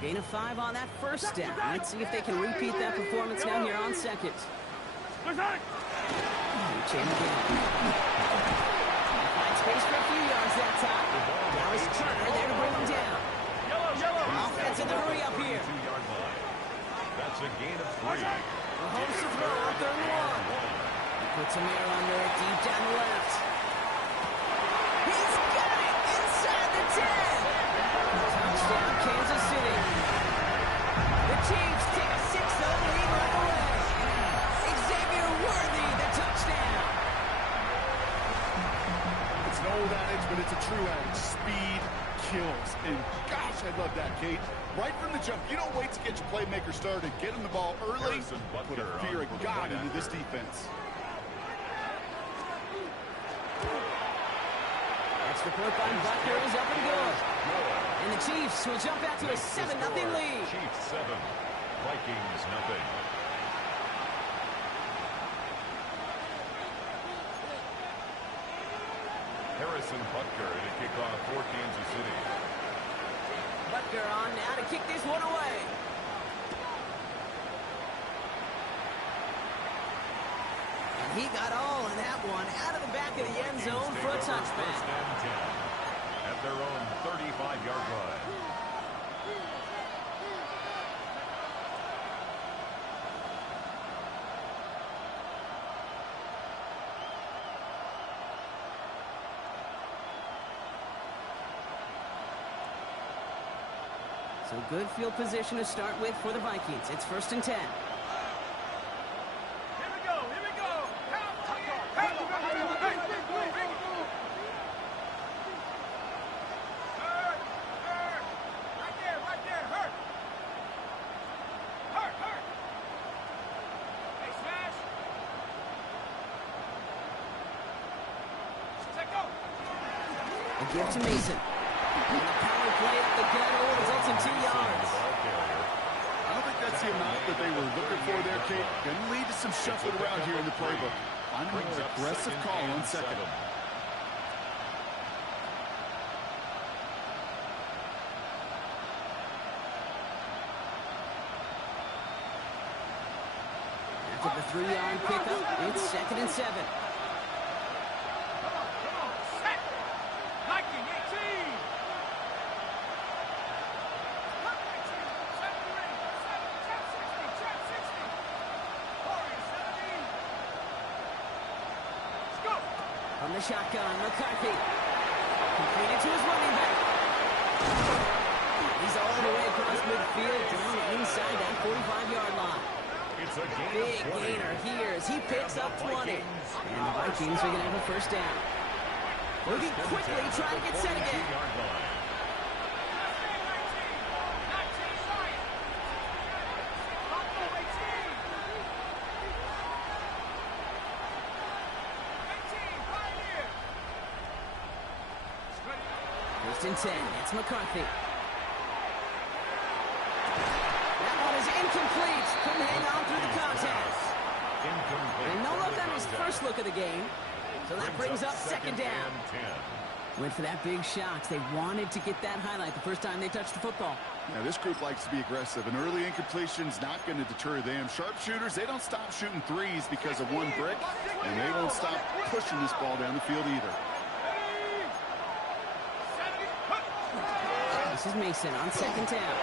Gain of 5 on that first down. Let's see if they can repeat that performance now here on second. Chain again. Find space for a few yards that time. Now it's Turner there to bring him down. Offense in the hurry up here. That's a gain of 3. Mahomes to throw on 3rd and 1. He puts a mirror under it deep down the left. He's got it inside the 10. Touchdown, Kansas City. The Chiefs take a 6-0 lead right away. Xavier Worthy, the touchdown. It's an old adage, but it's a true adage. Speed kills. And gosh, I love that, Kate. Right from the jump, you don't wait to get your playmaker started. Get him the ball early, put a fear of God into this defense. Extra point by Butker is up and good. And the Chiefs will jump out to a 7-0 lead. Chiefs 7, Vikings nothing. Harrison Butker to kick off for Kansas City. Butker on now to kick this one away. And he got all in that one out of the back of the end zone for a touchback. First and 10 at their own 35-yard line. So good field position to start with for the Vikings. It's 1st and 10. Here we go, here we go. Right there, hurt. Hey, smash. Check go. A give to Mason. Power play up the gutter results in 2 yards. I don't think that's the amount that they were looking for there, Kate. Going to lead to some shuffling around here in the playbook. Finding an aggressive call on second. After the 3-yard pickup, it's 2nd and 7. From the shotgun, McCarthy. Completed to his running back. He's all the way across midfield, down inside that 45-yard line. It's a Big gainer here as he picks up 20. And the Vikings are going to have a first down. Moving quickly, trying to get set again. First and 10, it's McCarthy. That one is incomplete. Couldn't hang on through the contest. And no look on his first look of the game. So that brings up 2nd down. Went for that big shot. They wanted to get that highlight the first time they touched the football. Now, this group likes to be aggressive. An early incompletion's not going to deter them. Sharpshooters, they don't stop shooting threes because of one brick, and they won't stop pushing this ball down the field either. This is Mason on 2nd down.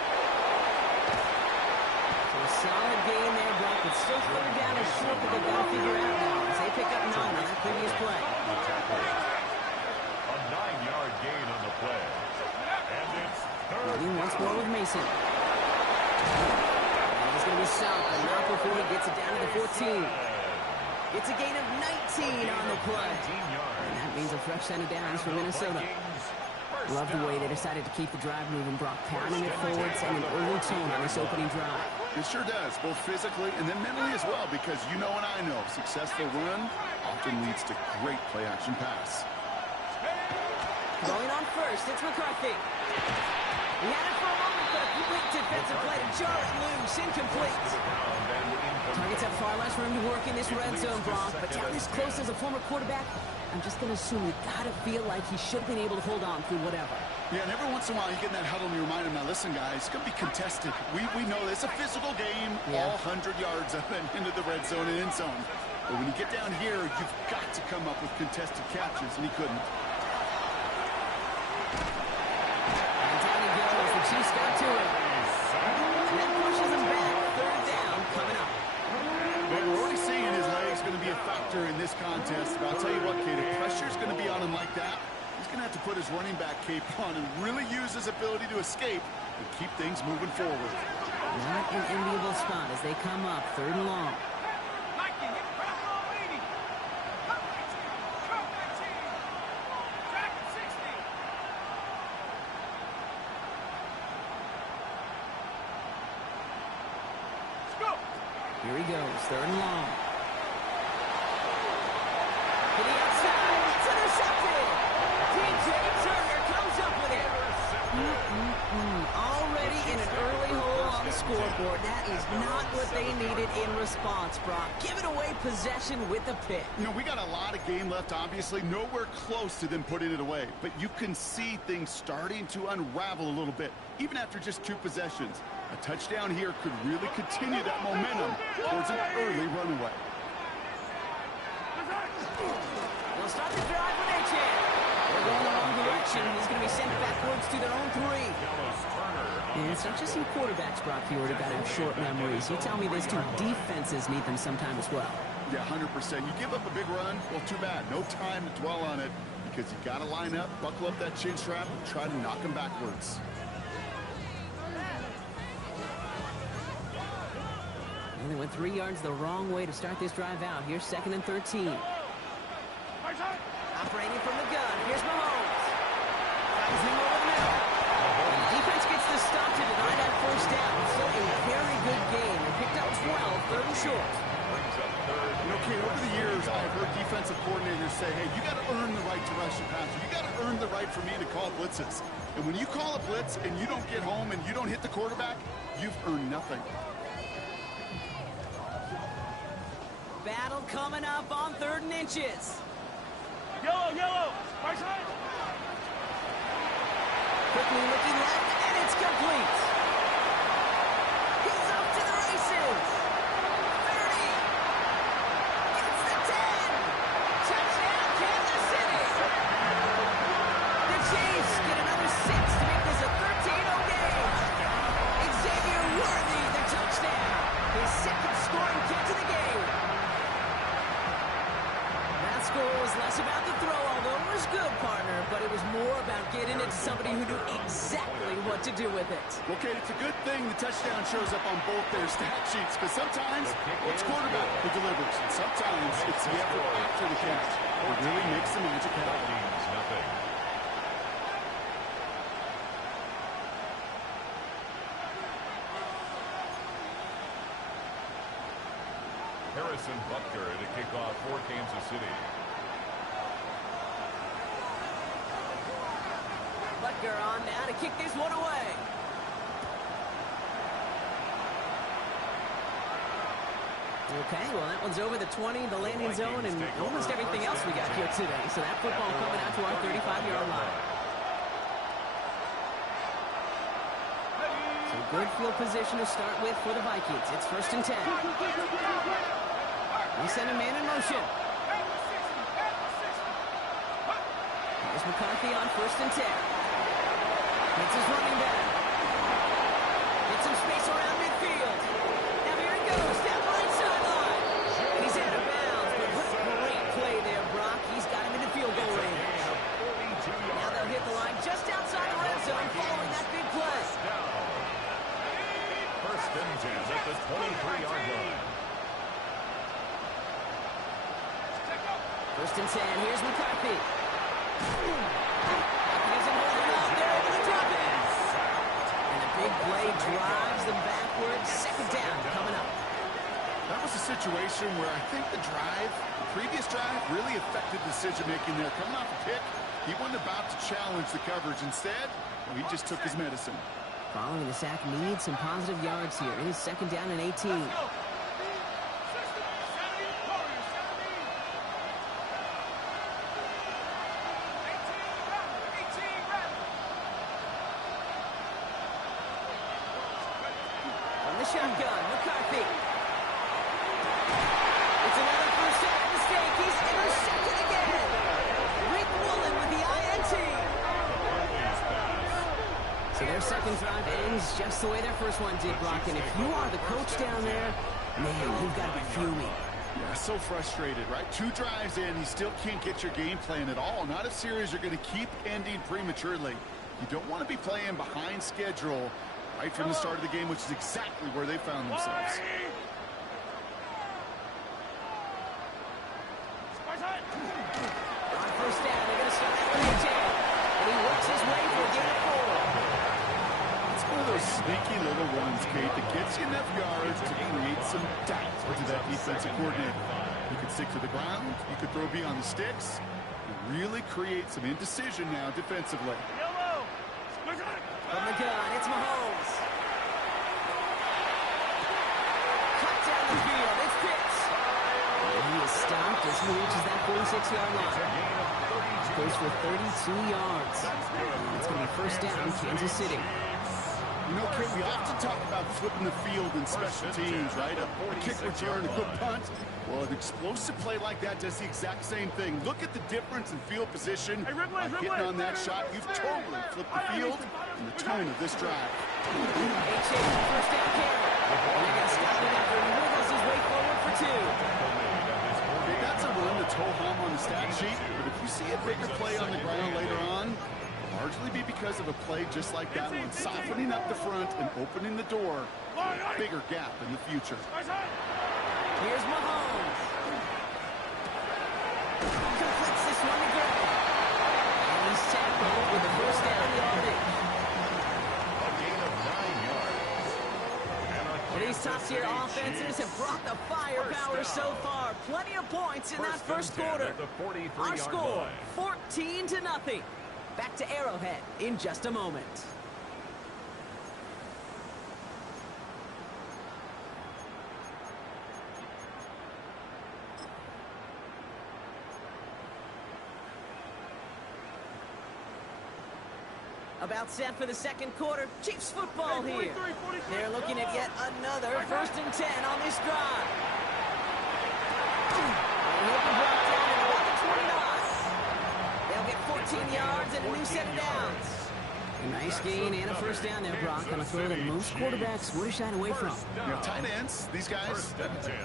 So a solid gain there, Brock, but still 3rd down is short that they've got to figure out now as they pick up 9 on that previous play. A 9-yard gain on the play. And it's 3rd. Leading once more with Mason. And he's going to be stopped, but not before he gets it down to the 14. It's a gain of 19 on the play. And that means a fresh set of downs for Minnesota. Love the way they decided to keep the drive moving, Brock, pounding it forward, setting an early tone on this opening drive. It sure does, both physically and then mentally as well, because you know and I know successful run often leads to great play-action pass. Going on first, it's McCarthy. He had it for a moment, but a quick defensive play to jar it loose, incomplete. Targets have far less room to work in this red zone, Brock, but down this close as a former quarterback, I'm just going to assume you got to feel like he should have been able to hold on through whatever. Yeah, and every once in a while you get in that huddle and you remind them, now listen, guys, it's going to be contested. We know it's a physical game, all 100 yards up and into the red zone and end zone. But when you get down here, you've got to come up with contested catches, and he couldn't. And down he goes. The Chiefs got to it. And that pushes him back. Third down coming up. But we're already seeing his legs going to be a factor in this contest. But I'll tell you what, Kate, if pressure's going to be on him like that, he's going to have to put his running back cape on and really use his ability to escape and keep things moving forward. Not an enviable spot as they come up. Third and long. Here he goes, third and long. To the outside, it's intercepted. DJ Turner comes up with it. Already in an early hole on the scoreboard. That is not what they needed in response, Brock. Giving away possession with a pick. You know, we got a lot of game left, obviously. Nowhere close to them putting it away. But you can see things starting to unravel a little bit, even after just 2 possessions. A touchdown here could really continue that momentum towards an early runaway. They'll start the drive when they can. They're going the wrong direction. He's going to be sent backwards to their own 3. And it's not just some quarterbacks, Brock, you already got to have short memories. You tell me these 2 defenses need them sometime as well. Yeah, 100%. You give up a big run, well, too bad. No time to dwell on it because you got to line up, buckle up that chin strap, and try to knock them backwards. And they went 3 yards the wrong way to start this drive out. Here's 2nd and 13. Operating from the gun. Here's Mahomes. Fires him over the middle. And the defense gets the stop to deny that first down. Still a very good game. They picked up 12, third and short. You know, Kate, over the years, I've heard defensive coordinators say, hey, you got to earn the right to rush the passer. You got to earn the right for me to call blitzes. And when you call a blitz and you don't get home and you don't hit the quarterback, you've earned nothing. Battle coming up on 3rd and inches. Yellow, right side. Quickly looking left, and it's complete. He's off to the races. 30. Gets the 10. Touchdown, Kansas City. The Chiefs get another 6 to make this a 13-0 game. Xavier Worthy, the touchdown. His 2nd scoring catch of the game. That score was less about the throw, although it was good, partner, but it was more about getting it to somebody who knew exactly what to do with it. Okay, it's a good thing the touchdown shows up on both their stat sheets, because sometimes it's quarterback who delivers, and sometimes it's the effort after the catch that really makes the magic happen. Harrison Butker to kick off for Kansas City. Butker on now to kick this one away. Okay, well, that one's over the 20, the landing zone, and almost everything else we got here today. So that football coming out to our 35-yard line. So good field position to start with for the Vikings. It's 1st and 10. We send a man in motion. Here's McCarthy on 1st and 10. Gets his running back. Gets some space around midfield. Now here he goes, down the right sideline. He's out of bounds, but what a great play there, Brock. He's got him into field goal range. Now they'll hit the line just outside the red zone following that big play. 1st and 10 at the 23-yard line. 1st and 10. Here's McCarthy. Isn't holding up there over the top end. And the big play drives them backwards. 2nd down coming up. That was a situation where I think the previous drive, really affected decision-making there. Coming off a pick, he wasn't about to challenge the coverage. Instead, he just took his medicine. Following the sack needs some positive yards here. It is 2nd down and 18. the shotgun. McCarthy. It's another first down mistake. He's intercepted again. Rick Woolen with the INT. So their second drive ends just the way their first one did, Brock. And if you are the coach down there, man, you've got to be fuming. Yeah, so frustrated, right? 2 drives in, you still can't get your game plan at all. Not a series you're going to keep ending prematurely. You don't want to be playing behind schedule right from the start of the game, which is exactly where they found themselves. On first down, they're going to start out with AJ. And he works his way for a gain of 4. It's one of those sneaky little runs, Kate, that gets you enough yards to create some doubt into that defensive coordinator. You could stick to the ground, you could throw beyond the sticks, and really create some indecision now defensively. From the gun, it's Mahomes. Cut down the field, it's Pitts. And he is stopped as he reaches that 46-yard line. Goes for 32 yards. It's going to be first down, Kansas City. You know, Kate, we often talk about flipping the field in special teams, right? A kick return, a good punt. Well, an explosive play like that does the exact same thing. Look at the difference in field position. By hitting on that shot, you've totally flipped the field and the tone of this drive. H.A. first down carry. And they're going to stop him after he wiggles his way forward for 2. Okay, that's a run that's ho-hum on the stat sheet, but if you see a bigger play on the ground later on, largely be because of a play just like that one, softening up the front and opening the door for a bigger gap in the future. Here's Mahomes. Completes this one to Gray. And he's tackled with a first down yardage. A gain of 9 yards. And these top-tier offenses have brought the firepower so far. Plenty of points in that first quarter. Our score, 14-0. Back to Arrowhead in just a moment. About set for the second quarter. Chiefs football here. They're looking at yet another 1st and 10 on this drive. And he'll be brought down at about the 29. They'll get 14 yards and a new set of downs. A nice gain and a first down there, Brock, on a throw that most quarterbacks would have shied away from. You know, tight ends, these guys,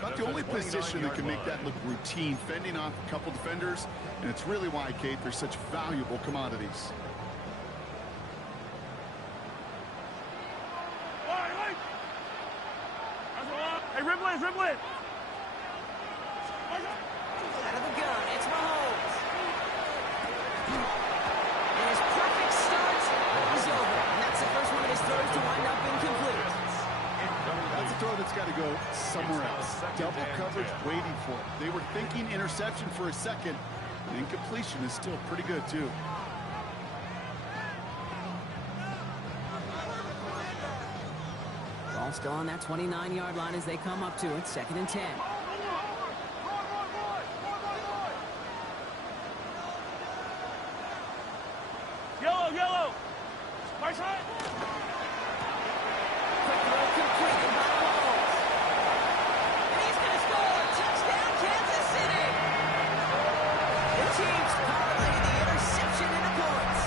not the only position that can make that look routine, fending off a couple defenders, and it's really why, Kate, they're such valuable commodities. Hey, ribble it! Out of the gun, it's Mahomes. And his perfect start is over. And that's the first one of his throws to wind up incomplete. That's a throw that's got to go somewhere else. Double coverage waiting for it. They were thinking interception for a second. And incompletion is still pretty good, too. Ball still on that 29-yard line as they come up to it. 2nd and 10. Yellow! My side! Quick throw completed by Mahomes. And he's going to score. Touchdown, Kansas City. The Chiefs parlay the interception into points.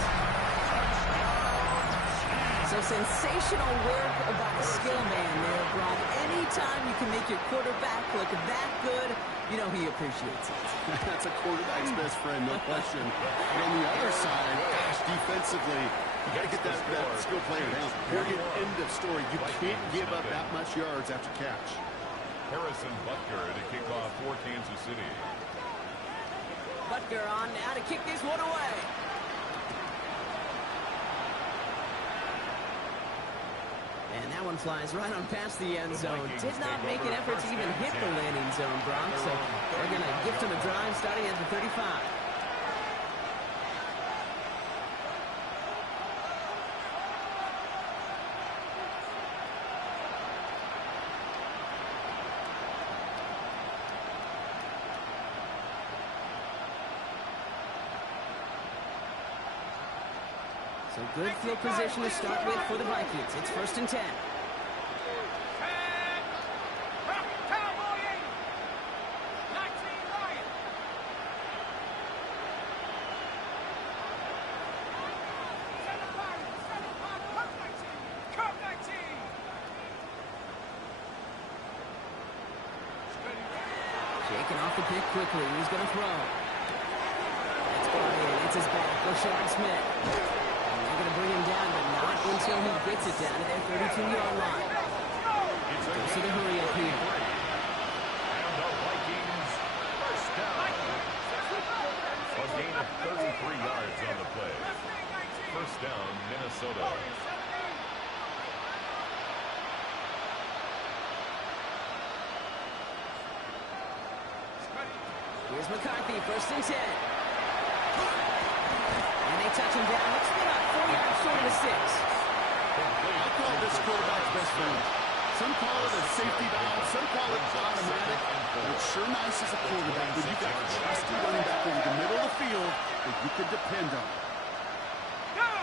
So sensational work by the skill man there, Brock. Anytime you can make your quarterback look that good, you know he appreciates it. That's a quarterback's best friend, no question. And on the other side, gosh, defensively, you got to get that skill player down. Period. End of story. You can't give up that much yards after catch. Harrison Butker to kick off for Kansas City. Butker on now to kick this one away. And that one flies right on past the end zone. Did not make an effort to even hit the landing zone, Brock. So they're going to gift him a drive starting at the 35. So good field position to start with for the Vikings. It's 1st and 10. Shaking off the pick quickly. He's going to throw. That's brought in. It's his back. Rashard Smith. And they're going to bring him down, but not until he gets it down to their 32-yard line. Goes to the hurry up here. And the Vikings first down. A gain of 33 yards on the play. First down, Minnesota. Here's McCarthy, 1st and 10. And they touch him down. Looks about 4 yards short of the 6. I call this quarterback's best friend. Some call it a safety valve, some call it automatic. But it's sure nice as a quarterback when you got a trusted running back over the middle of the field that you can depend on. Go!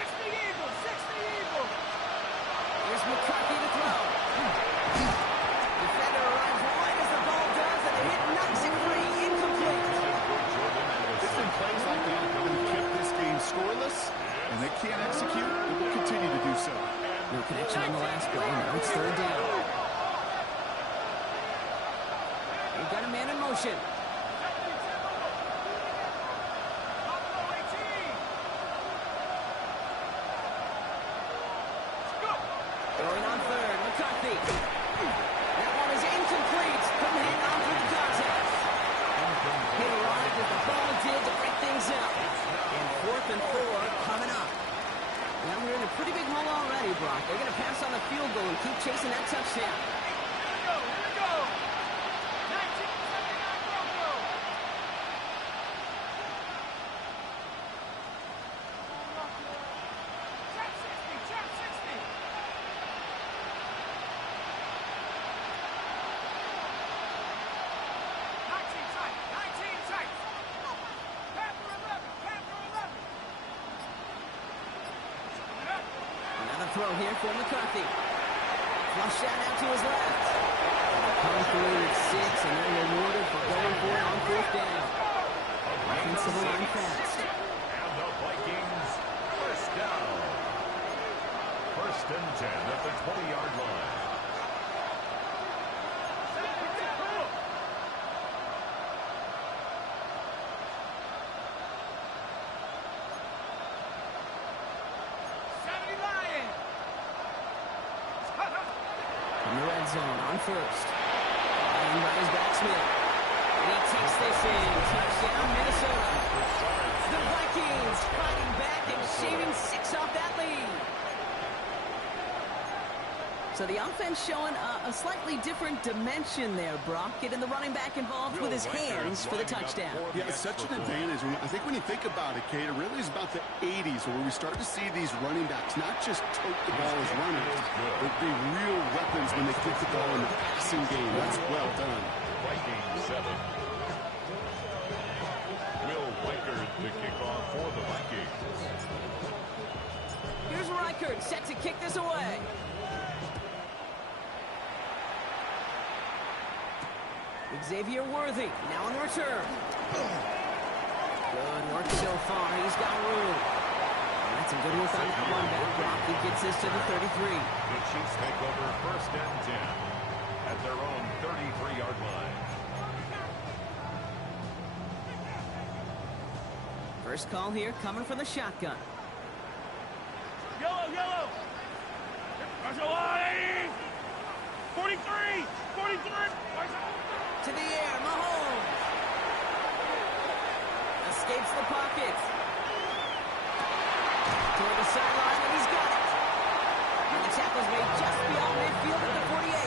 60 Eagles, 60 Eagles. Here's McCarthy to throw. Defender arrives right as the ball does, and the hit knocks it free. Incomplete. It's been plays like that that have kept this game scoreless, and they can't execute. They will continue to do so. No connection on the last play. Now it's 3rd down. They've got a man in motion. Going on 3rd, McCarthy. That one is incomplete. Couldn't hang on for the contest. Hit arrived as the ball did to break things up. And 4th and 4 coming up. Now we're in a pretty big hole already, Brock. They're going to pass on the field goal and keep chasing that touchdown. Here we go. 1979 Broncos. Trap 60, trap 60. 19 tight, 19 tight. Panther 11, Panther 11. Another throw here for McCarthy. Flush shot out to his left. Coming through at 6, and they're rewarded for going for it on 4th down. Offensive line fast. And the Vikings first down. 1st and 10 at the 20-yard line. In the red zone on 1st. And by his back Smith. And he takes this in. Touchdown, Minnesota. The Vikings fighting back and shaving 6 off that lead. So the offense showing a slightly different dimension there, Brock. Getting the running back involved with his hands for the touchdound. Yeah, it's such an advantage. I think when you think about it, Kate, it really is about the 80s where we start to see these running backs not just tote the ball as runners, but be real weapons when they get the ball in the passing game. That's well done. Vikings 7. Will Reichard to kick off for the Vikings. Here's Reichard set to kick this away. Xavier Worthy now on the return. Good work so far. He's got room. And that's a good work on that run back, Brock. He gets this to the 33. The Chiefs take over 1st and 10 at their own 33-yard line. First call here coming from the shotgun. Yellow, yellow. Marshall, 43, 43. To the air, Mahomes. Escapes the pocket. Toward the sideline, and he's got it. And the tackle's made just beyond midfield at the 48.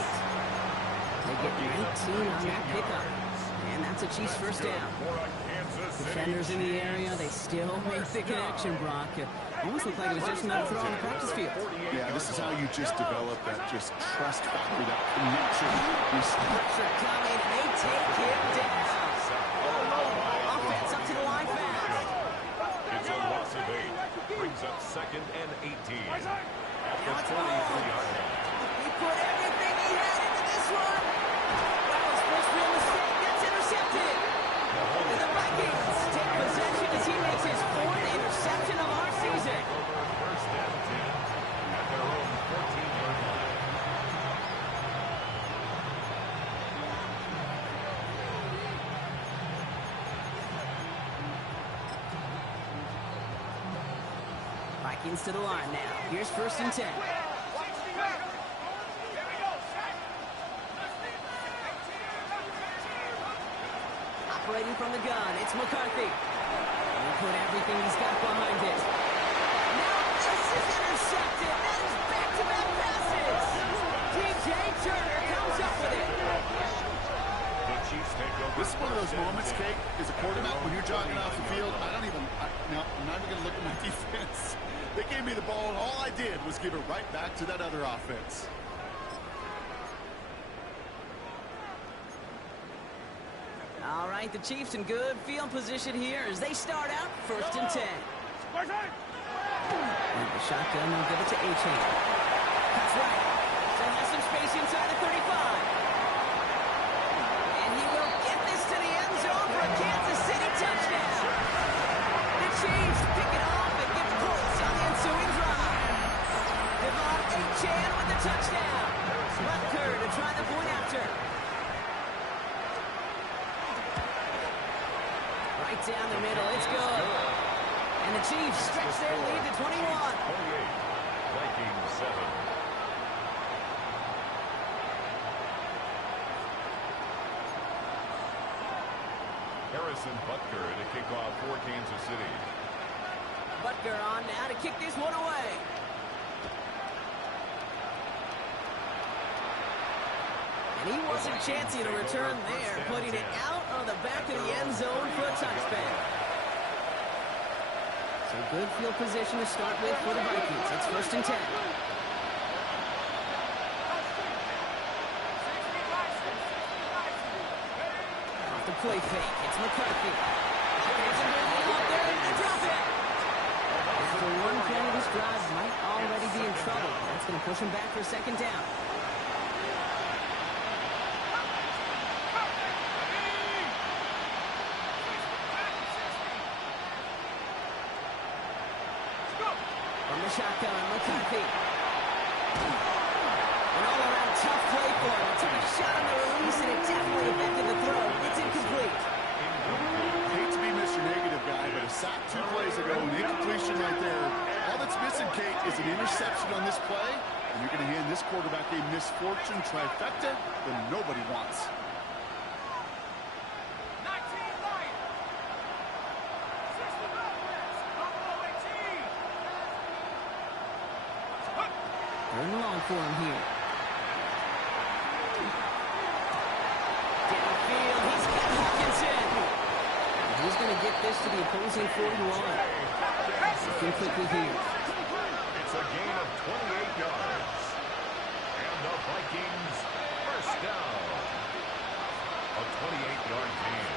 They get 19 on that pickup. And that's a Chiefs first down. Defenders in the area, they still make the connection, Brock. Almost looked like it was just another throw on the practice field. Yeah, this is how you just develop that just trust factor, that connection. Pressure coming, and they take him down. Offense up to the line fast. It's a loss of 8. Brings up 2nd and 18. At the Now it's 43-yard line. He put everything he had into this one. That was first real mistake. Gets intercepted. And the Vikings take possession as he makes his 4th interception of our season. First and 10 at their own 14-yard line. Vikings to the line now. Here's 1st and 10. Operating from the gun, it's McCarthy. He put everything he's got behind it. Now this is intercepted. That is back-to-back passes. DJ Turner comes up with it. The Chiefs take over. This is one of those moments, Kate, as a quarterback, when you're jogging off the field, I'm not even going to look at my defense. They gave me the ball, and all I did was give it right back to that other offense. All right, the Chiefs in good field position here as they start out 1st and 10. And the shotgun will give it to A-Chain. That's right. So he has some space inside the 35. And he will get this to the end zone for a Kansas City touchdown. The Chiefs pick it off and give points on the ensuing drive. Devon A-Chain with the touchdown. Rutger to try the point after. Right down the middle, it's good. And the Chiefs stretch their lead to 21. 28, Vikings 7. Harrison Butker to kick off for Kansas City. Butker on now to kick this one away. And he wasn't chancing to return there, putting it out of the back of the end zone for a touchback. So good field position to start with for the Vikings. It's 1st and 10. Off the play fake, it's McCarthy. There's a movement up there and they drop it. This is the one play of this drive might already be in trouble. That's going to push him back for 2nd down. From the shotgun, McCarthy. An all-around tough play for him. Took a shot on the release, and it definitely affected the throw. It's incomplete. Hate to be Mr. Negative guy, but a sack 2 plays ago, an incompletion right there. All that's missing, Kate, is an interception on this play, and you're going to hand this quarterback a misfortune trifecta that nobody wants. Third and long for him here. Downfield, he's got Hawkinson. And he's going to get this to the opposing 41. Looking quickly here. It's a gain of 28 yards. And the Vikings 1st down. A 28-yard gain.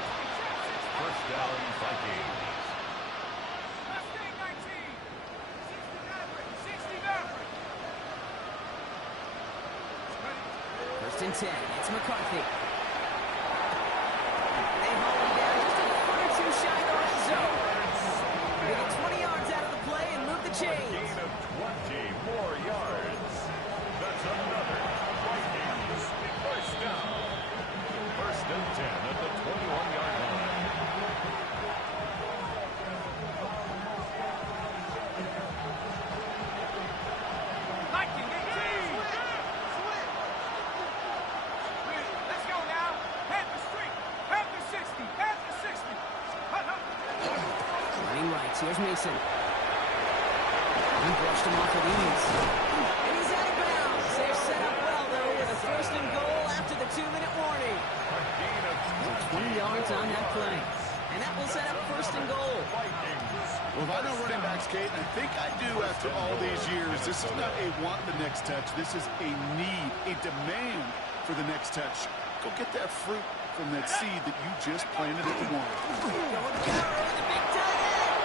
1st down, Vikings. 1st and 10. It's McCarthy. They haul him down just a foot or two shy of the red zone. They get 20 yards out of the play and move the chains. Gain of 20 more yards. That's another Vikings 1st down. 1st and 10 at the 21-yard line. Here's Mason. He brushed him off with ease. And he's out of bounds. They're set up well, though, with a 1st and goal after the 2-minute warning. So 20 yards on that play. And that will set up 1st and goal. Well, if I know running backs, Kate, I think I do after all these years, this is not a want the next touch. This is a need, a demand for the next touch. Go get that fruit from that seed that you just planted at the one. Going power with the big tight end.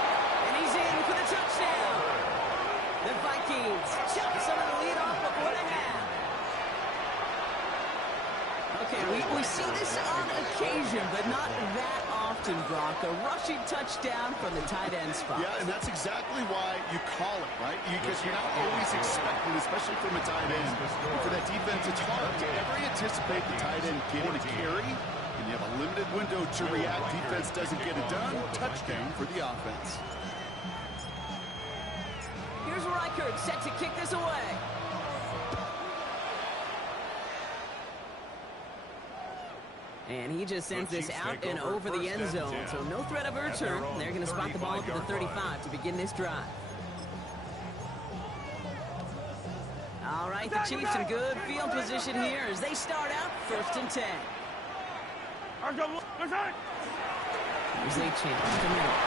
And he's in for the touchdown. The Vikings chop some of the lead off before they have. Okay, we see this on occasion, but not that often, Brock. A rushing touchdown from the tight end spot. Yeah, and that's exactly why you call it, right? Because you're not always expecting, especially from a tight end. And for that defense, it's hard to ever anticipate the tight end getting a carry. And you have a limited window to react. Defense doesn't get it done. Touchdown for the offense. Here's Reichert set to kick this away. And he just sends this out and over the end zone. So no threat of a return. They're going to spot the ball up at the 35 to begin this drive. All right, the Chiefs in good field position here as they start out 1st and 10. Here's a chance to middle.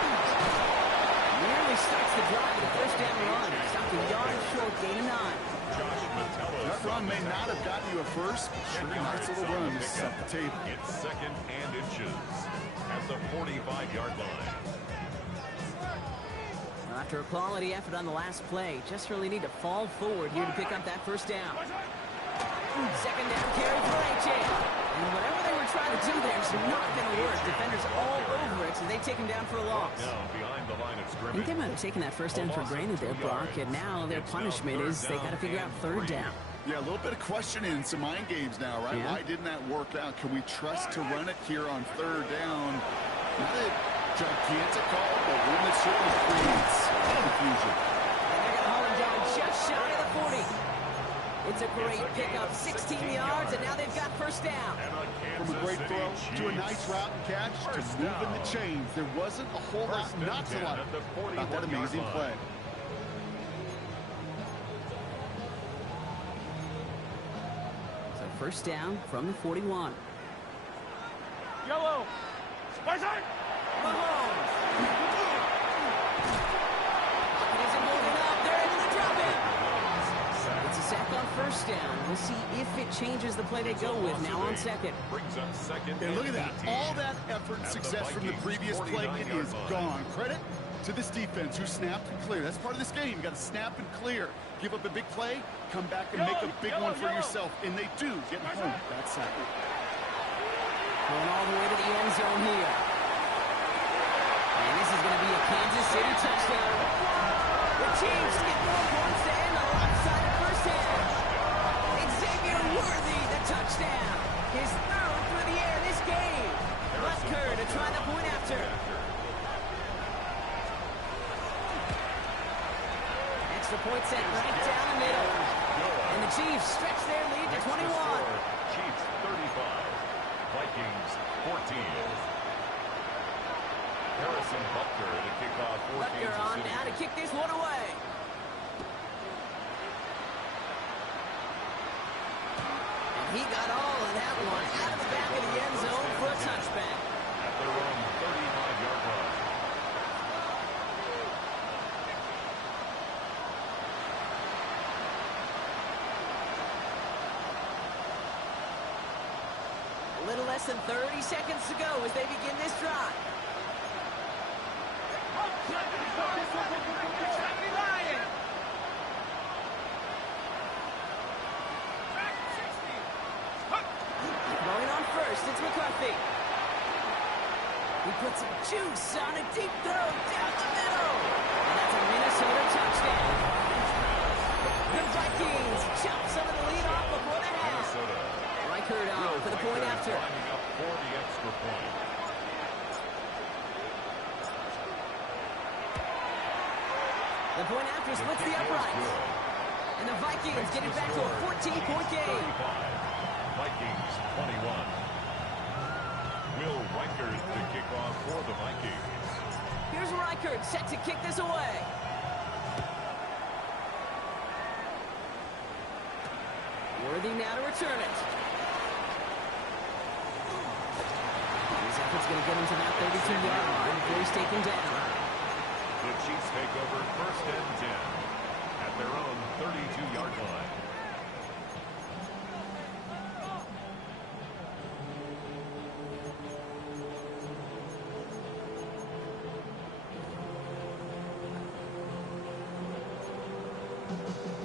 Nearly starts the drive with a 1st down run. Stopped a yard short, gain of 9. That run may not have gotten you a first, but sure, nice little run to set the table. It's 2nd and inches at the 45-yard line. After a quality effort on the last play, just really need to fall forward here to pick up that 1st down. 2nd down carry for A.J. And whatever they were trying to do there is not going to work. Defenders all over it, so they take him down for a loss. Now behind the line of I scrimmage. think they might have taken that 1st down for granted there, Brock, and now their punishment is they got to figure out 3rd down. Yeah, a little bit of questioning, some mind games now, right? Yeah. Why didn't that work out? Can we trust to run it here on 3rd down? Not a gigantic call, but one that certainly creates confusion. And they're going to haul him down just shy of the 40. It's a great pickup, 16 yards, and now they've got 1st down. From a great throw to a nice route and catch to moving the chains. There wasn't a whole lot not to like about that amazing play. So 1st down from the 41. Yellow. Mahomes. Pocket isn't moving up. They're able to drop him. It's a sack on 1st down. We'll see if it changes the play they go with now on 2nd. Brings up 2nd And look at that. 18. All that effort and success from the previous play, it is gone. Credit to this defense who snapped and cleared. That's part of this game. You got to snap and clear. Give up a big play, come back and make a big one for yourself. And they do get home that sack. Going all the way to the end zone here. And this is going to be a Kansas City touchdown. The Chiefs get more points to end the lopsided 1st half. Xavier Worthy, the touchdown. His 3rd through the air this game. Butker to try the point after. Extra point set right down the middle. And the Chiefs stretch their lead to 21. Chiefs 35. Vikings 14. Harrison Butker to kick off for Butker Kansas on City. now to kick this one away. And he got all of that one out of the back of the end zone for a touchback. At their own 35-yard line. A little less than 30 seconds to go as they begin this drive. Going on 1st, it's McCarthy. He puts some juice on a deep throw down the middle. And that's a Minnesota touchdown. The Vikings chop some of the lead off before the half. Reichert on for the point after. Lining up for the extra point. The point after splits the uprights. And the Vikings get it back to a 14-point game. 35. Vikings 21. Will Reichert to kick off for the Vikings. Here's Reichert set to kick this away. Worthy now to return it. His effort's going to get him to that 32-yard line before he's taken down. The Chiefs take over 1st and 10 at their own 32-yard line.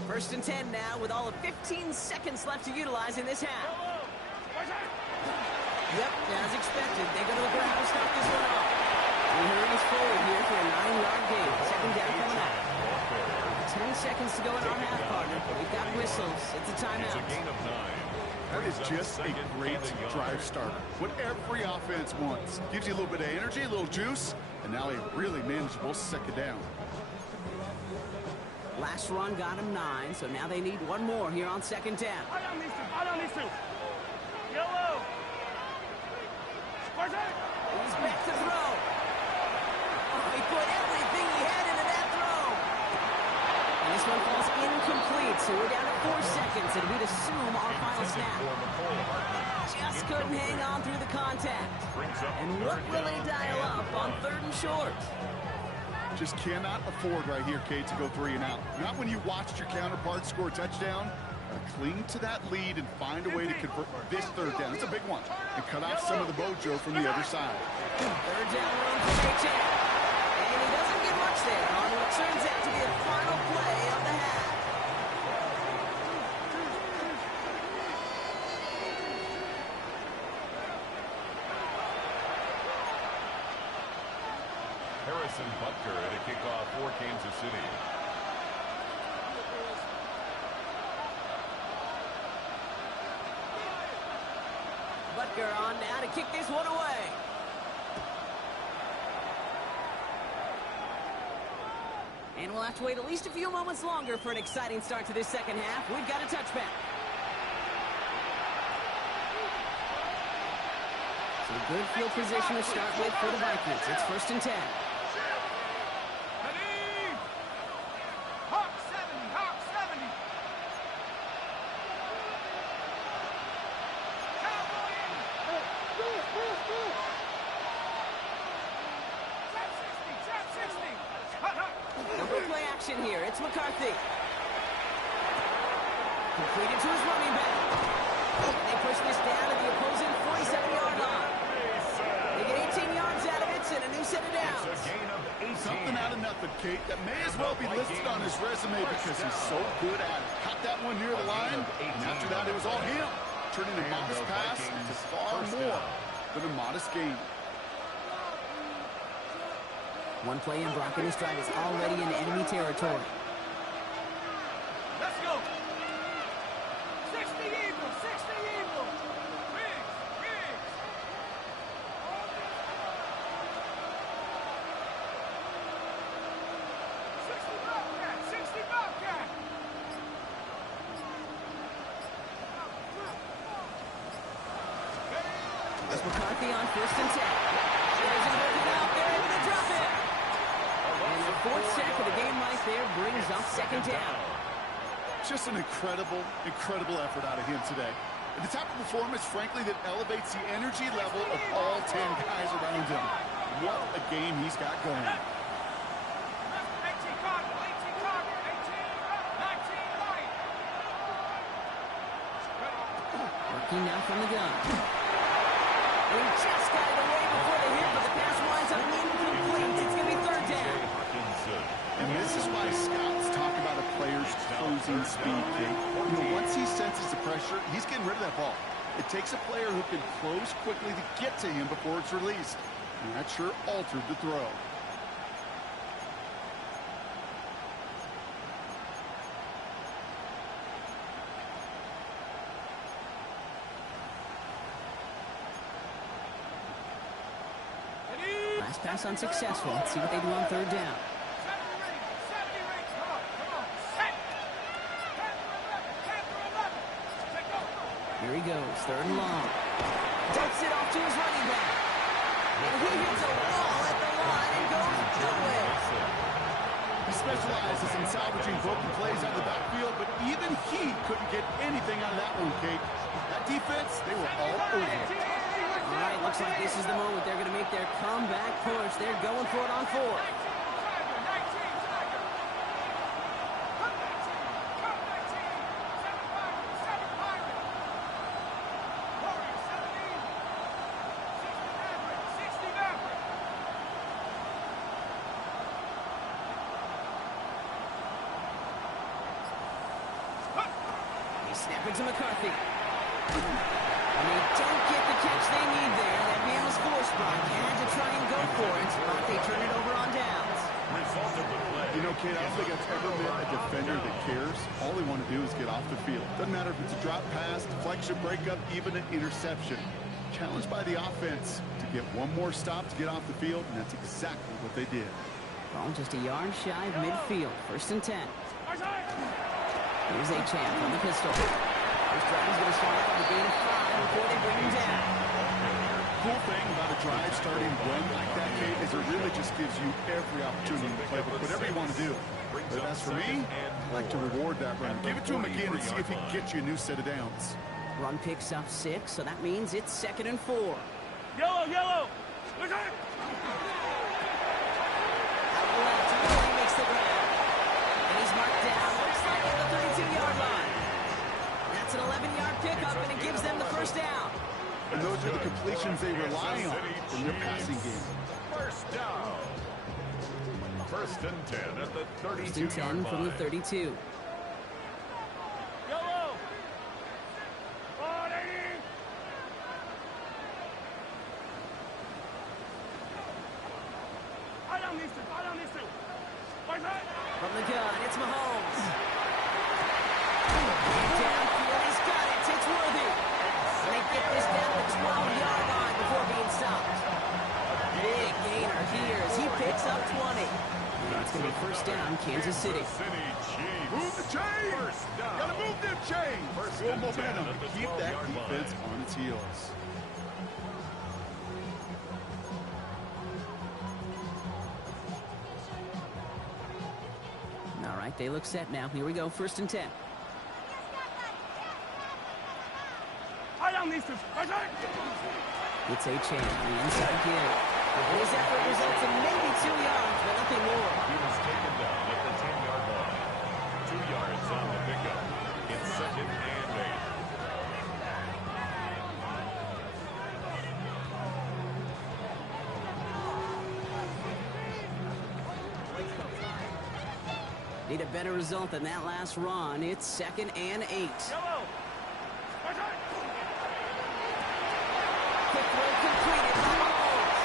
First and 10 now with all of 15 seconds left to utilize in this half. Yep, as expected, they go to the ground to stop this one off. And hurry is forward here for a 9-yard gain. 2nd down coming up. 10 seconds to go in our half, partner. We've got whistles. It's a It's timeout. a gain of 9. That is just a great drive starter. What every offense wants. Gives you a little bit of energy, a little juice, and now a really manageable 2nd down. Last run got him 9, so now they need one more here on second down. Yellow. He's back to throw. Oh, he put everything he had into that throw. And this one falls incomplete, so we're down to 4 seconds, and we'd assume our final snap. Just couldn't hang on through the contact. And what will they dial up on 3rd and short? Just cannot afford right here, Kate, to go 3 and out. Not when you watched your counterpart score a touchdown. Cling to that lead and find a way to convert this 3rd down. It's a big one. And cut off some of the mojo from the other side. 3rd down run for HA. And he doesn't get much there on what turns out to be the final play of the half. Harrison Butker at a kickoff for Kansas City. Butker on now to kick this one away. And we'll have to wait at least a few moments longer for an exciting start to this second half. We've got a touchback. So good field position to start with for the Vikings. It's 1st and 10. Hawk 70, Hawk 70. Cowboy in. Trap 60. Double play action here. It's McCarthy. Completed to his running back. They push this down to the opposing 47-yard line. They get 18 yards out of it and a new set of downs. It's a gain of 18. Something out of nothing, Kate. That may as well be listed on his resume because he's so good at it. Caught that one near the line, and after that it was all him. Turning a modest pass to far more than a modest gain. One play in Brock, and his drive is already in enemy territory. Let's go. 60 Eagles, 60 Eagles. Riggs. 60 Bobcat. There's McCarthy on 1st and 10. There's him working out. They're able to drop it. And the 4th sack of the game right there brings up second down. Just an incredible effort out of him today. And the type of performance, frankly, that elevates the energy level of all 10 guys around him. What a game he's got going. 18 Cardinal, 18 Cardinal, 19 Light. Working now from the gun. He just got it away before the hit, but the pass winds up incomplete. It's going to be 3rd down. And this is why scouts talk about a player's closing speed, Kate. You know, once he senses the pressure, he's getting rid of that ball. It takes a player who can close quickly to get to him before it's released. And that sure altered the throw. Last pass unsuccessful. Let's see what they do on 3rd down. 70 ring. Come on. Set. Panther 11. Take over. Here he goes, 3rd and long. Dumps it off to his running back. And he hits a wall at the line and goes nowhere. He specializes in salvaging broken plays out of the backfield, but even he couldn't get anything out of that one, Kate. That defense, they were all over it. All right, looks like this is the moment they're going to make their comeback push. They're going for it on 4th. 19 Tiger. Come 19. 7 Pirate. Warrior 17. 60 Maverick. They snap it to McCarthy. And they don't get the catch they need there. That man was forced by. Had to try and go for it, but they turn it over on downs. Result of the play. You know, Kate, I don't think I've ever met a defender that cares. All they want to do is get off the field. Doesn't matter if it's a drop pass, deflection, breakup, even an interception. Challenged by the offense to get one more stop to get off the field, and that's exactly what they did. Ball just a yard shy of midfield. 1st and 10. Here's a champ from the pistol. This drive is going to start off with a gain of 5 before they bring him down. Cool thing about a drive starting run like that, Kate, is it really just gives you every opportunity to play whatever you want to do. But as for me, I like to reward that run. Give it to him again and see if he can get you a new set of downs. Run picks up 6, so that means it's 2nd and 4. Yellow, yellow. Look at it. Out left, he makes the grab. And he's marked down, looks like at the 32-yard line. That's an 11-yard pickup, and it gives them the first down. And those are the completions they rely on in their passing game. First down. 1st and 10 at the 32-yard 1st and 10 from the 32. Yellow. Oh, lady. I don't need to. What's that? From the gun, it's Mahomes. Downfield, he's got it. It's Worthy. And they get this down the 12-yard line before being stopped. Big gainer here as he picks up 20. And it's going to be 1st down, Kansas City. Move the chain! Gotta move them chains! Good momentum to keep that defense on its heels. All right, they look set now. Here we go, 1st and 10. I don't need to. What's that? It's a chance, the inside give. And his effort results in maybe 2 yards, but nothing more. He was taken down at the 10-yard line. 2 yards on the pickup. It's 2nd and 8. Need a better result than that last run. It's 2nd and 8. Yellow. What's that? Quick throw completed by Mahomes.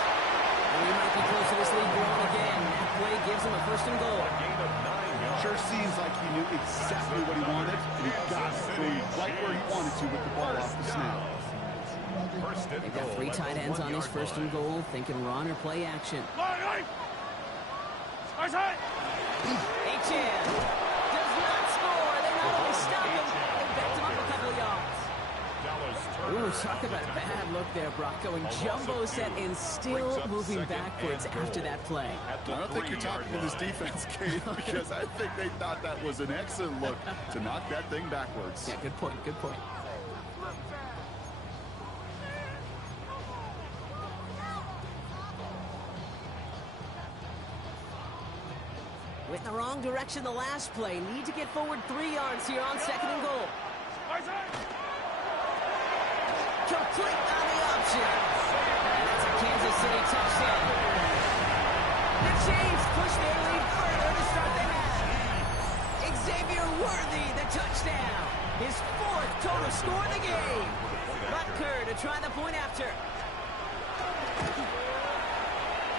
And he might be close to this lead growing again. That play gives him a 1st and goal. Gain of 9 yards. Sure seems like he knew exactly what he wanted, and he got it going right where he wanted to with the ball off the snap. They've got 3 tight ends on this 1st and goal, thinking run or play action. What's that? H.N. does not score. They not only stop him, they backed him up a couple of yards. Ooh, talk about a bad look there, Brock. Going jumbo set and still moving backwards after that play. I don't think you're talking to this defense, Kate, because I think they thought that was an excellent look to knock that thing backwards. Yeah, good point, good point. Went in the wrong direction the last play. Need to get forward 3 yards here on 2nd and goal. Complete on the option. And that's a Kansas City touchdown. The Chiefs push their lead further to start the half. Xavier Worthy, the touchdown. His 4th total score in the game. Butker to try the point after.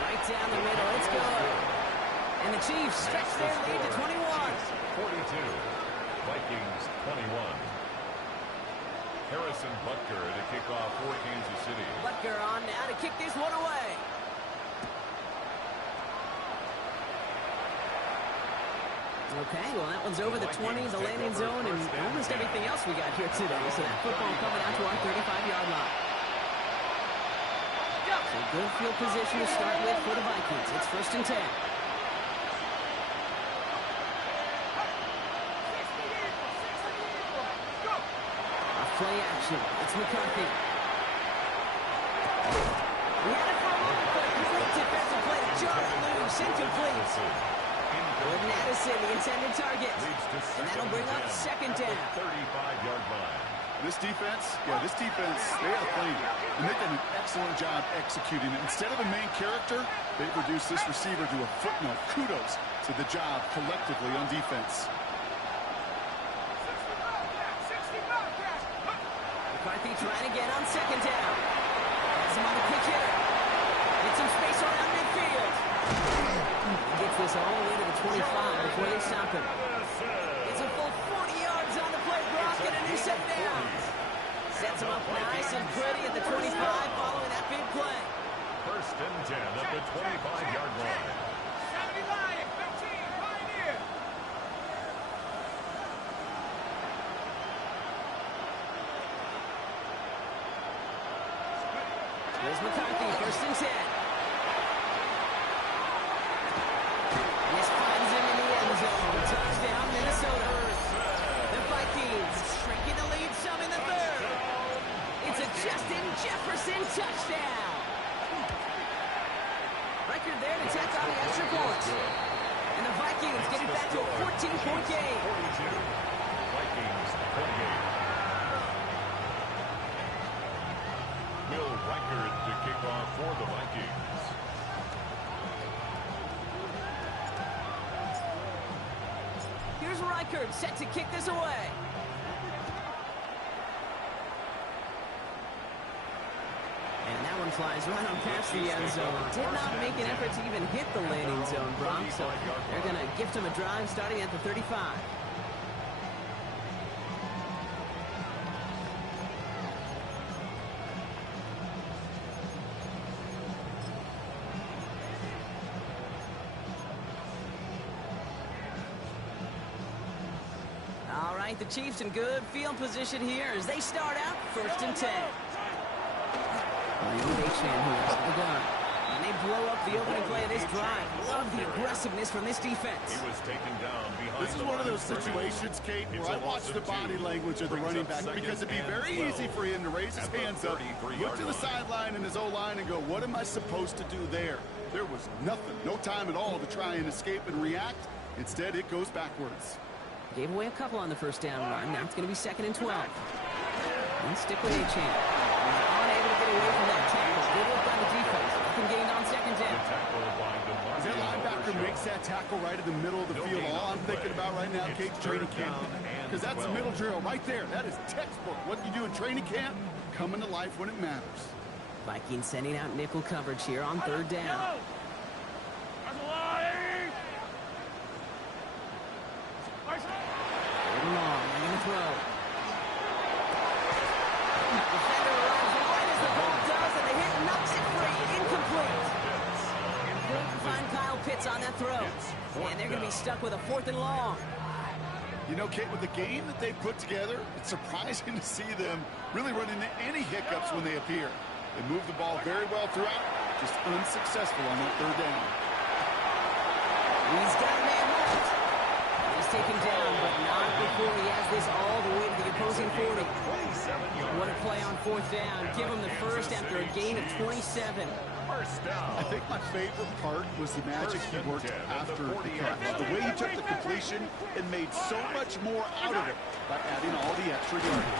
Right down the middle. It's good. And the Chiefs stretch their lead to 21. 42. Vikings 21. Harrison Butker to kick off for Kansas City. Butker on now to kick this one away. Okay, well, that one's over the 20, the landing zone, and almost everything else we got here today. So that football coming out to our 35-yard line. So good field position to start with for the Vikings. It's 1st and 10. Play action. It's McCarthy. He had it for a moment, but a complete defensive play to jar it loose. Incomplete. Gordon Addison, the intended target. And that'll bring up 2nd down. 35-yard line. This defense, they had a plan. And they've done an excellent job executing it. Instead of a main character, they've reduced this receiver to a footnote. Kudos to the job collectively on defense. McCarthy trying to get on 2nd down. Has him on the quick hitter. Get some space around midfield. Gets this all the way to the 25 before they stop him. It's a full 40 yards on the play, Brock, and a new set down. Sets him up nice and pretty at the 25 following that big play. 1st and 10 at the 25-yard line. Here's McCarthy, 1st and 10. This finds him in the end zone. Touchdown, Minnesota. The Vikings shrinking the lead some in the 3rd. It's a Justin Jefferson touchdown. Record there to tack on the extra point. And the Vikings get it back to a 14-point game. 42. Vikings 28. Will Reichard to kick off for the Vikings. Here's Reichard set to kick this away. And that one flies right on past the end zone. Did not make an effort to even hit the landing zone, Bronx. So they're going to gift him a drive starting at the 35. All right, the Chiefs in good field position here as they start out 1st and 10. And they blow up the opening play of this drive. Love the aggressiveness from this defense. He was taken down behind. This is one of those situations, Kate, where I watch the body language of the running back because it'd be very easy for him to raise his hands up, look to the sideline and his O-line and go, what am I supposed to do there? There was nothing, no time at all to try and escape and react. Instead, it goes backwards. Gave away a couple on the 1st down run. Now it's going to be 2nd and 12. And stick with A-Chain. He's unable to get away from that tackle. Good work by the defense. Nothing gained on 2nd down. That linebacker makes that tackle right in the middle of the field. All I'm thinking about right now, Kate, training camp. Because that's the middle drill right there. That is textbook. What you do in training camp, coming to life when it matters. Vikings sending out nickel coverage here on 3rd down. Third and long. They're going to throw. Defender arrives right as the ball does, and the hit knocks it free. Incomplete. And couldn't find Kyle Pitts on that throw. And they're going to be stuck with a 4th and long. You know, Kate, with the game that they put together, it's surprising to see them really run into any hiccups when they appear. They move the ball very well throughout, just unsuccessful on that 3rd down. He's got a man marked. He's taken down, but not before he has this all the way to the opposing 40. What a play on 4th down. Give him the first after a gain of 27. I think my favorite part was the magic he worked after the catch. The way he took the completion and made so much more out of it by adding all the extra yardage.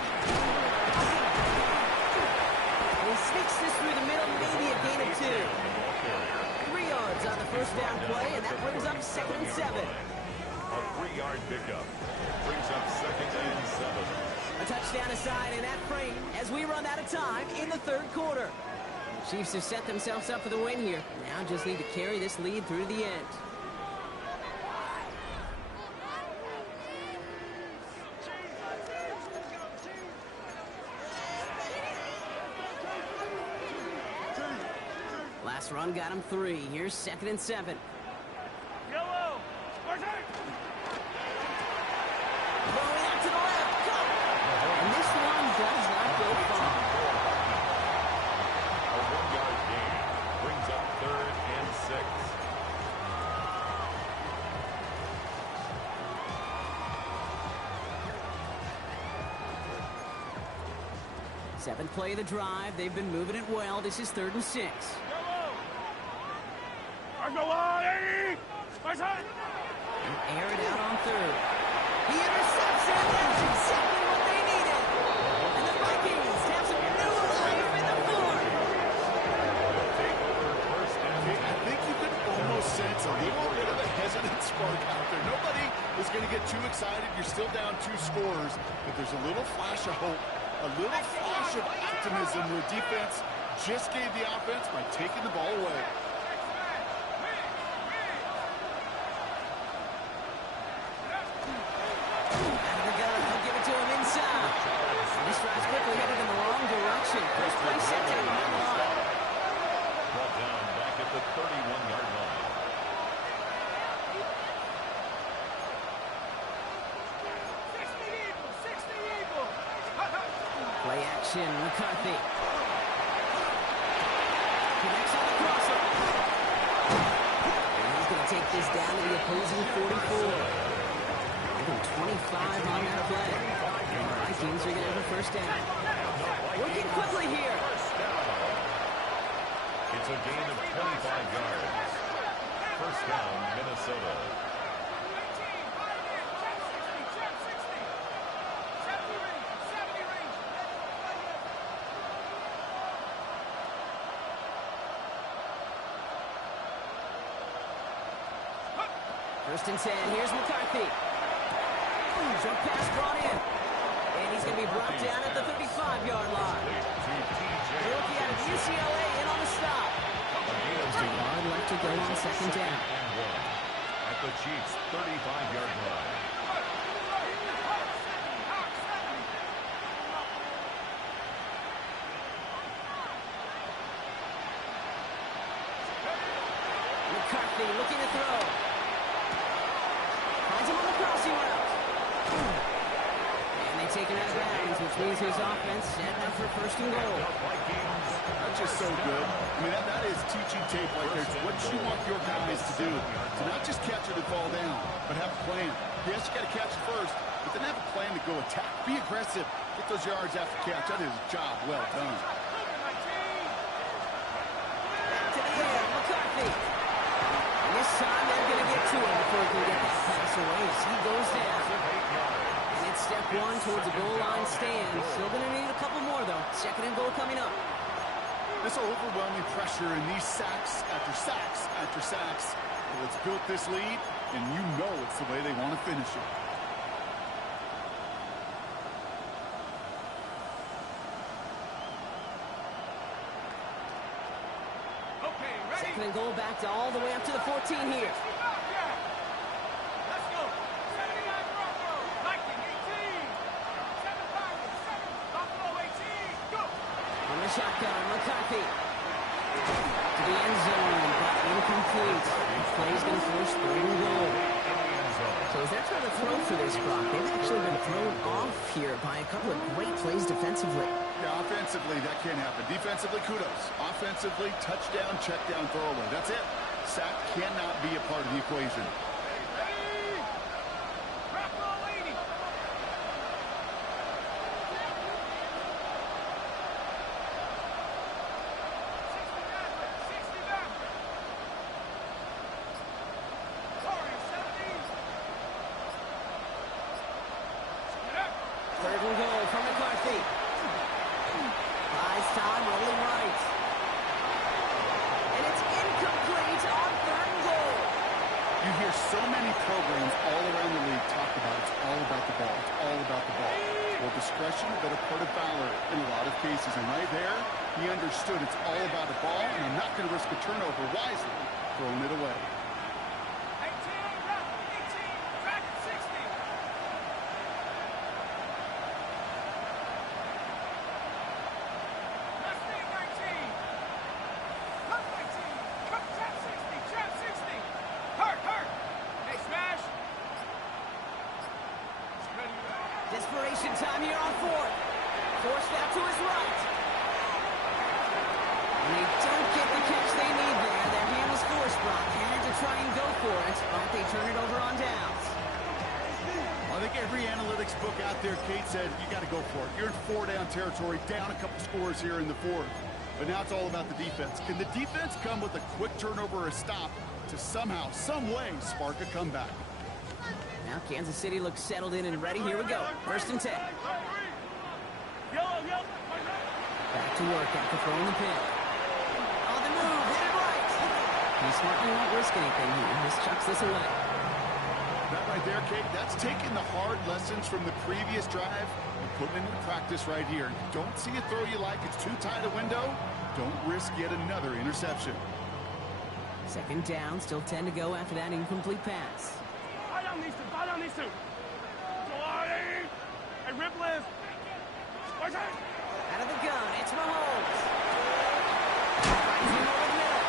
He sneaks this through the middle, maybe a gain of 2. 3 yards on the 1st down play, and that brings up 2nd and 7. A 3-yard pickup brings up 2nd and 7. A touchdown aside in that frame as we run out of time in the 3rd quarter. Chiefs have set themselves up for the win here. Now just need to carry this lead through to the end. Last run got him 3. Here's 2nd and 7. Yellow. Throwing out to the left. Go! And this one does not go far. A 1-yard gain brings up 3rd and 6. 7th play of the drive. They've been moving it well. This is 3rd and 6. Air it out on 3rd. He intercepts it. That's exactly what they needed. And the Vikings have some new life in the 4th. I think you could almost sense a little bit of a hesitant spark out there. Nobody is going to get too excited. You're still down 2 scores, but there's a little flash of hope, a little flash of optimism where defense just gave the offense by taking the ball away. This drive's quickly headed in the wrong direction. First play set down on the line. Brought down back at the 31-yard line. Play action, McCarthy. Connects on the crosser. And he's going to take this down to the opposing 44. Give him 25 on that play. And the Vikings are going to have a first down. Working quickly here. It's a gain of 25 yards. First down, Minnesota. First and 10. Here's McCarthy. Short pass brought in. And he's going to be brought down at the 35-yard line. The rookie out of UCLA in on the stop. Just a yard left to go on second down. At the Chiefs' 35-yard line. McCarthy looking to throw. Finds him on the crossing route. And they take him out of bounds, which means his offense setting up for first and goal. That's just so good. I mean, that is teaching tape right there. It's what you want your guys to do. To not just catch it and fall down, but have a plan. Yes, you got to catch it first, but then have a plan to go attack. Be aggressive. Get those yards after catch. That is a job well done. Back to the air, McCarthy. And this time they're going to get to him before he can get that pass away as he goes down. And it's step one towards the goal line stand. Still going to need a couple more, though. Second and goal coming up. This overwhelming pressure and these sacks after sacks after sacks. Well, it's built this lead, and you know it's the way they want to finish it. Second and goal back to all the way up to the 14 here. Let's go. 79 Bronco. Viking 18. 7-5. 7. Buffalo 18. Go. On the shotgun, McCarthy. To the end zone, but incomplete. Play's going to force third and goal. So as they're trying to throw for this, Brock, they've actually been thrown off here by a couple of great plays defensively. Yeah, offensively, that can't happen. Defensively, kudos. Offensively, touchdown, check down, throwaway. That's it. Sack cannot be a part of the equation. Ready. Drop ball 80. 69. Warriors 17. Get up. Third and goal from McCarthy. Buys time, rolling right. And it's incomplete on third and goal. You hear so many programs all around the league talk about it's all about the ball. It's all about the ball. Well, discretion, a better part of valor in a lot of cases. And right there, he understood it's all about the ball, and I'm not going to risk a turnover wisely, throwing it away. 18. Run. 18. Track 60. Left knee 19. Left 19. Cut trap 60. Trap 60. Hurt. Hey, smash. Ready. Desperation time here on fourth. Forced out to his right. And they don't get the catch they need there. Their hand was forced, Brock. Had to try and go for it, but they turn it over on downs. I think every analytics book out there, Kate, said you got to go for it. You're in four-down territory, down a couple scores here in the fourth. But now it's all about the defense. Can the defense come with a quick turnover or a stop to somehow, some way, spark a comeback? Now Kansas City looks settled in and ready. Here we go. First and 10. Back to work after throwing the pin. On the move, hit it right. He smartly won't risk anything here. Just chucks this away. That right there, Kate, that's taking the hard lessons from the previous drive and putting it into practice right here. You don't see a throw you like, it's too tight a window, don't risk yet another interception. Second down, still 10 to go after that incomplete pass. Buy down these two. Hey, rip lift. Out of the gun, it's Mahomes. Finds him over the middle.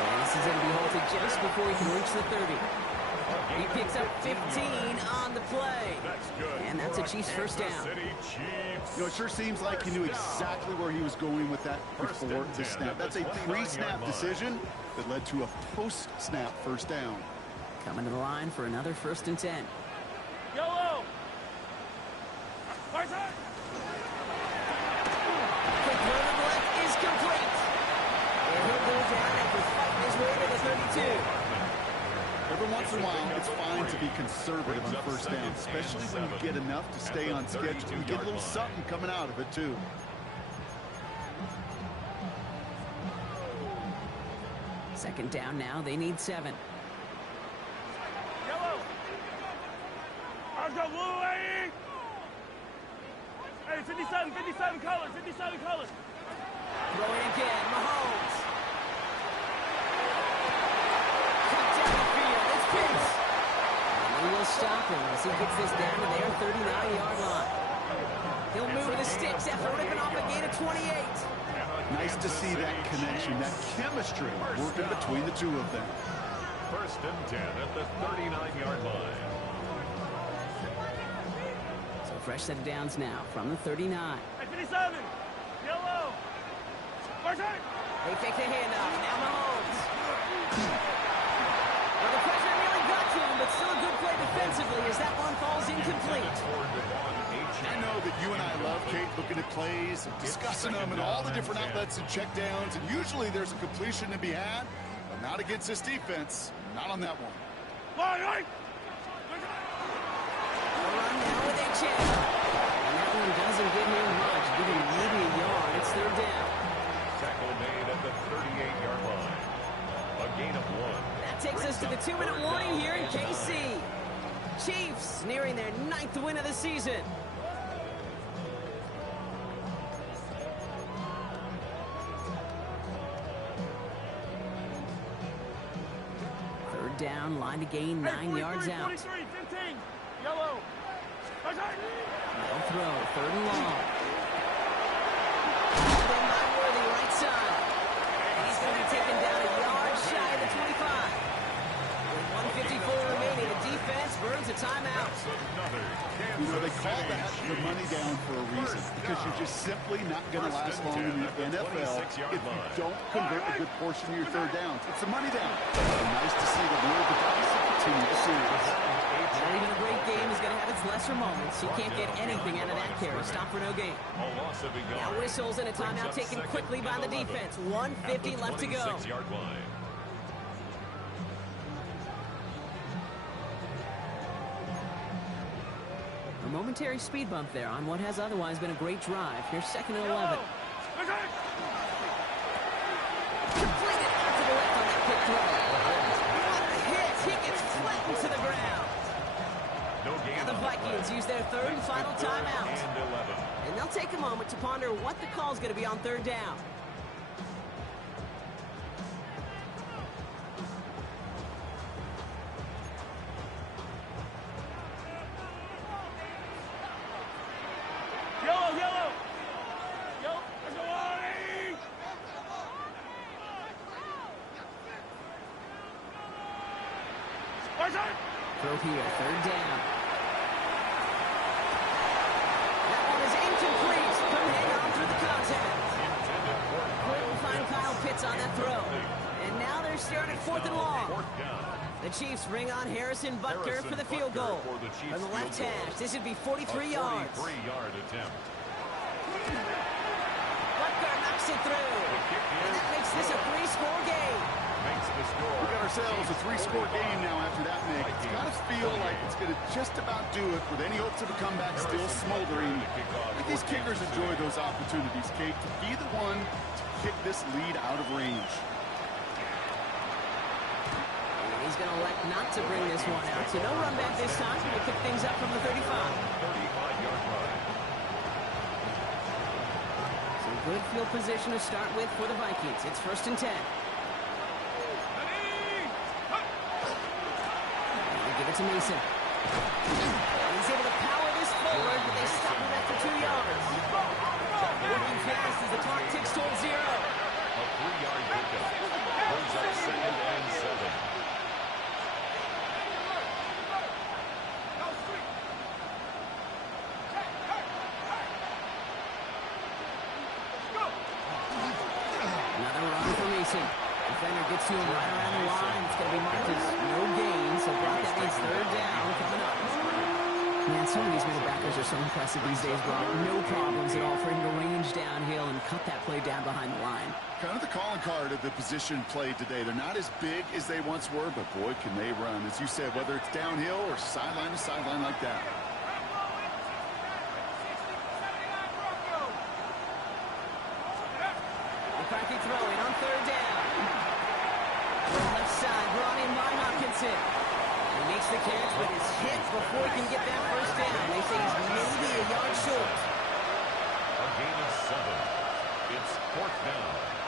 And this is going to be halted just before he can reach the 30. He picks up 15 on the play. That's good. And that's a Chiefs first down. City Chiefs. You know, it sure seems like he knew exactly where he was going with that before the snap. That's a pre-snap decision that led to a post-snap first down. Coming to the line for another 1st and 10. Yellow. Right side. Quick throw to the left is complete. And he'll go down after fighting his way to the 32. Every once in a while, it's fine to be conservative on first down, especially when you get enough to stay on schedule. You get a little something coming out of it, too. Second down now. They need 7. Yellow. Let's go, blue, hey! Hey, 57 colors, 57 colors. Throwing again. Mahomes. Cut down the field. It's Pitts. And he will stop him as he gets this down to their 39-yard line. He'll move the sticks after ripping off a gain of 28. Nice to see that connection, that chemistry working between the two of them. 1st and 10 at the 39-yard line. So fresh set of downs now from the 39. Hey, 57. Yellow. Right side. They fake the handoff. Now Mahomes. Well, the pressure really got to him, but still a good play defensively as that one falls incomplete. I know that you and I love, Kate, looking at plays, and discussing them and all the different outlets and checkdowns, and usually there's a completion to be had, but not against this defense. Not on that one. Right. A run now with HM. And that one doesn't give him much. Give him maybe a yard. It's 3rd down. Tackle made at the 38-yard line. A gain of 1. That takes us to the 2-minute warning here in KC. Chiefs nearing their 9th win of the season. Down, line to gain 9 yards out. 43, 15. Yellow. Right side. No throw, 3rd and long. Then by Worthy, right side. And he's going to be taken down a yard shy of the 25. With 1:54 remaining, the defense burns a timeout. You know, they call that the money down for a reason, because you're just simply not going to last long in the NFL if you don't convert a good portion of your 3rd downs. It's the money down. Nice to see the roll of the dice and continue the series. Well, even a great game is going to have its lesser moments. You can't get anything out of that carry. Stop for no gain. Now whistles and a timeout taken quickly by the defense. 1:50 left to go. A momentary speed bump there on what has otherwise been a great drive. Here's 2nd and 11. Completed out to the left on that quick throw. What a hit! He gets flattened to the ground. Now the Vikings use their 3rd and final timeout. And they'll take a moment to ponder what the call is going to be on 3rd down. Yellow. Throw here, 3rd down. That one is incomplete. Couldn't hang on through the contact. Couldn't find Kyle Pitts on that throw. And now they're starting at 4th and long. The Chiefs bring on Harrison Butker for the field goal. From the left hash, this would be 43 yards. 43-yard attempt. Butker knocks it through. And that makes this a 3-score game. We got ourselves a 3-score game now after that make. It's got to feel like it's going to just about do it with any hopes of a comeback still smoldering. I think these kickers enjoy those opportunities, Kate, to be the one to kick this lead out of range. And he's going to elect not to bring this one out. So no run back this time. He'll pick things up from the 35. 35-yard run. So good field position to start with for the Vikings. It's 1st and 10. Give it to Mason. He's able to power this forward, but they stop him after 2 yards. Working fast as the clock ticks towards 0. A 3-yard pickup. Brings up 2nd and 7. him right around the line. It's going to be marked as no gain, so Brock, that means third down coming up. Man, some of these middle backers are so impressive these days, Brock. No problems at all for him to range downhill and cut that play down behind the line. Kind of the calling card of the position played today. They're not as big as they once were, but boy, can they run. As you said, whether it's downhill or sideline to sideline like that. McCarthy throwing on third down. Left side, brought in by Hopkinson. He makes the catch, but is hit before he can get that first down. They say he's maybe a yard short. A gain of 7. It's 4th down.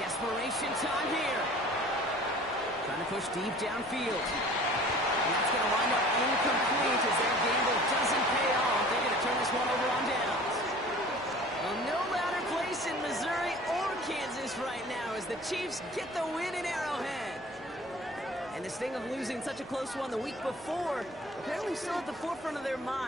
Desperation time here. Trying to push deep downfield. And that's going to wind up incomplete as their gamble doesn't pay off. They're going to turn this one over on downs. Well, no louder place in Missouri or Kansas right now as the Chiefs get the win in Arrowhead. And this thing of losing such a close one the week before apparently still at the forefront of their mind.